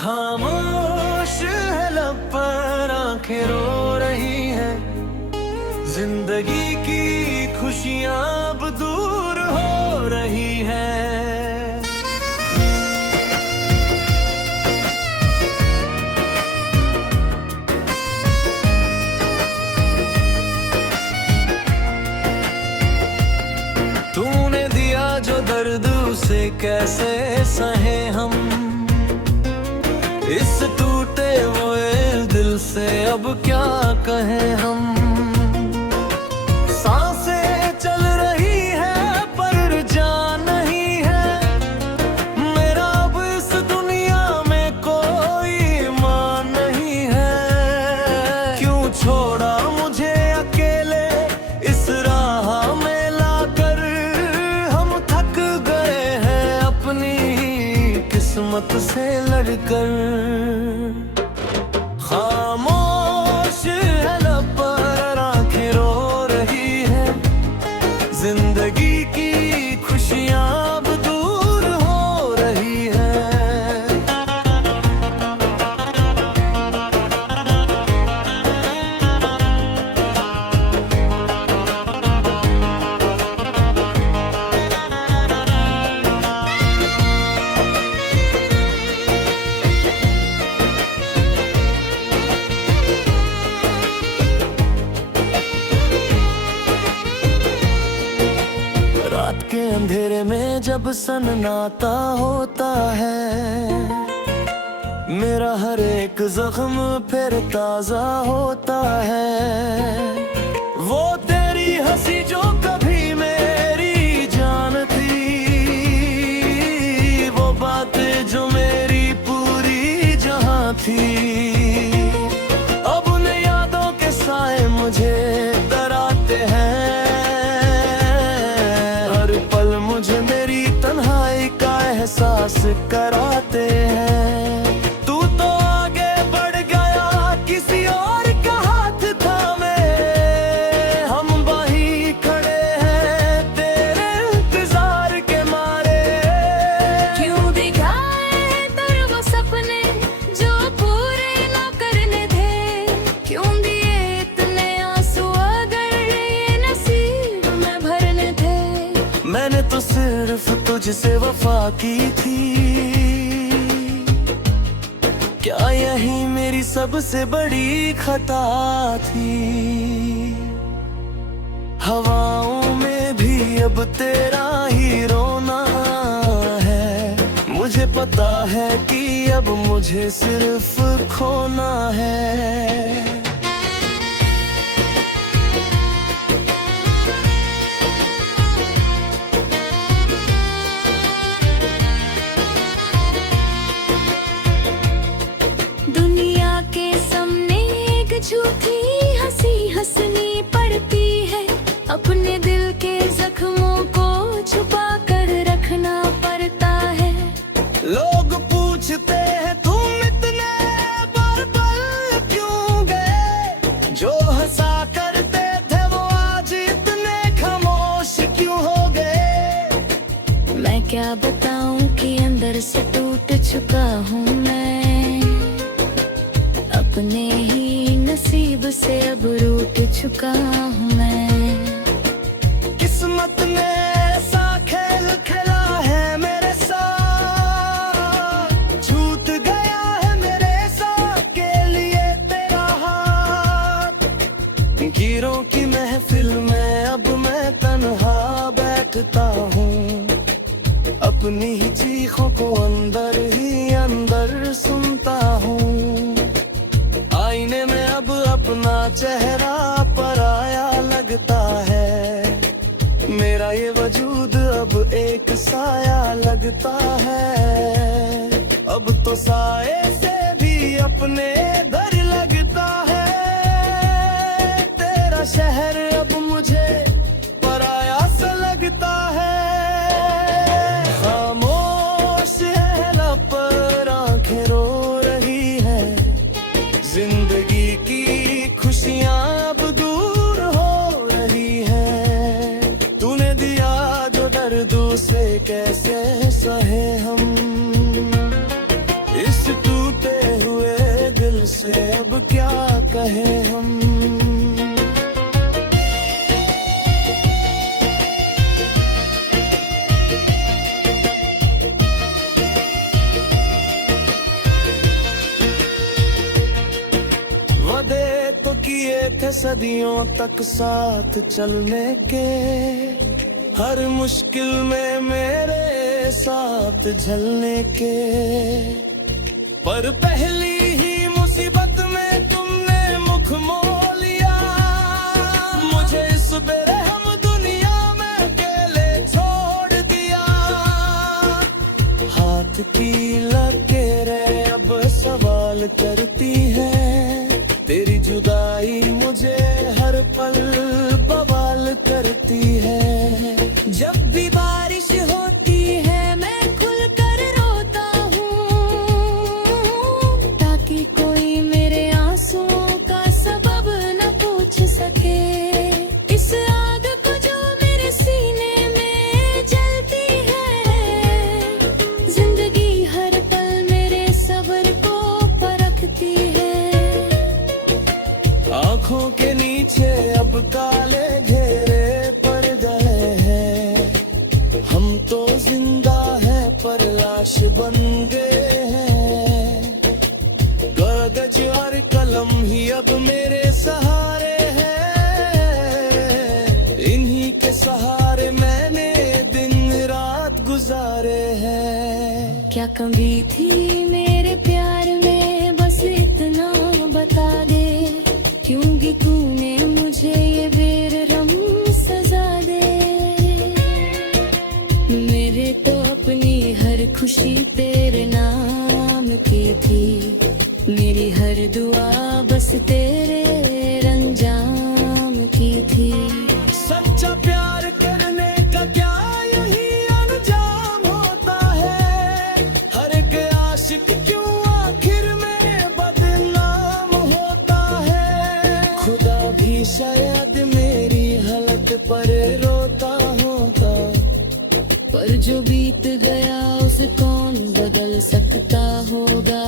खामोश है लब पर आंखें रो रही हैं, जिंदगी की खुशियां अब दूर हो रही हैं। तूने दिया जो दर्द उसे कैसे सहे हम, इस टूटे हुए दिल से अब क्या कहें हम। सांसें चल रही है पर जान नहीं है, मेरा अब इस दुनिया में कोई ईमान नहीं है। क्यों छोड़ा मुझे अकेले इस राह में लाकर, हम थक गए हैं अपनी किस्मत से लड़कर। खामोश है लब पर आंखें रो रही है, जिंदगी की खुशियां अब दूर हो रही है। रात के अंधेरे में जब सन्नाटा होता है, मेरा हर एक जख्म फिर ताजा होता है। वो तेरी हंसी जो कभी मेरी जान थी, वो बातें जो मेरी पूरी जहां थी, अब उन यादों के साए मुझे डराते हैं। मुझे मेरी तन्हाई का एहसास कराते हैं। तू तो आगे बढ़ गया किसी और का हाथ थामे, हम वहीं खड़े हैं तेरे इंतजार के मारे। क्यों दिखाए तेरे वो सपने जो पूरे ना करने थे, क्यों दिए इतने आंसू अगर ये नसीब में भरने थे। मैंने तो सिर्फ तुझसे वफा की थी, क्या यही मेरी सबसे बड़ी खता थी। हवाओं में भी अब तेरा ही रोना है, मुझे पता है कि अब मुझे सिर्फ खोना है। झूठी हंसी हंसनी पड़ती है, अपने दिल के जख्मों को छुपा कर रखना पड़ता है। लोग पूछते हैं तुम इतने बर्बाद क्यों गए, जो हंसा करते थे वो आज इतने खामोश क्यों हो गए। मैं क्या बताऊं कि अंदर से टूट चुका हूँ मैं, अपने ही नसीब से अब रूठ चुका हूँ मैं। किस्मत ने ऐसा खेल खेला है मेरे साथ, छूट गया है मेरे साथ के लिए तेरा हाथ। गिरों की महफिल में अब मैं तन्हा बैठता हूँ, अपनी ही चीखों को अंदर ही अंदर सुनता हूँ। आईने में अब अपना चेहरा पराया लगता है, मेरा ये वजूद अब एक साया लगता है। अब तो साए से भी अपने घर लगता है, तेरा शहर अब मुझे पराया सा लगता है। खामोश है लब पर आंखें रो रही है, जिंदगी की खुशियां अब दूर हो रही है। तूने दिया जो दर्द उसे कैसे सहे हम, इस टूटे अब क्या कहें हम। वादे तो किए थे सदियों तक साथ चलने के, हर मुश्किल में मेरे साथ झलने के, पर पहली ही मुसीबत में तुमने मुख मोड़ लिया, मुझे इस बेरहम दुनिया में अकेले छोड़ दिया। हाथ की लकीरें अब सवाल करती हैं, तेरी जुदाई मुझे हर पल बवाल करती है। जब भी बारिश होती है मैं खुलकर रोता हूँ, ताकि कोई मेरे आंसुओं का सबब न पूछ सके। इस आग को जो मेरे सीने में जलती है, जिंदगी हर पल मेरे सब्र को परखती है। आँखों के नीचे अब काले घेरे पड़ गए हैं, हम तो जिंदा हैं पर लाश बन गए हैं। कागज और कलम ही अब मेरे सहारे हैं, इन्हीं के सहारे मैंने दिन रात गुजारे हैं। क्या कमी थी मेरे प्यार में, बस इतना बता दे, क्योंकि तूने मुझे ये बेरहम सजा दे। मेरे तो अपनी हर खुशी तेरे नाम की थी, मेरी हर दुआ बस तेरे रंजाम की थी। सच्चा प्यार करने का क्या यही अंजाम होता है, हर एक आशिक क्यों आखिर में बदनाम होता है। खुदा भी शायद मेरी हालत पर रोता होता, पर जो बीत गया उसे कौन बदल सकता होगा।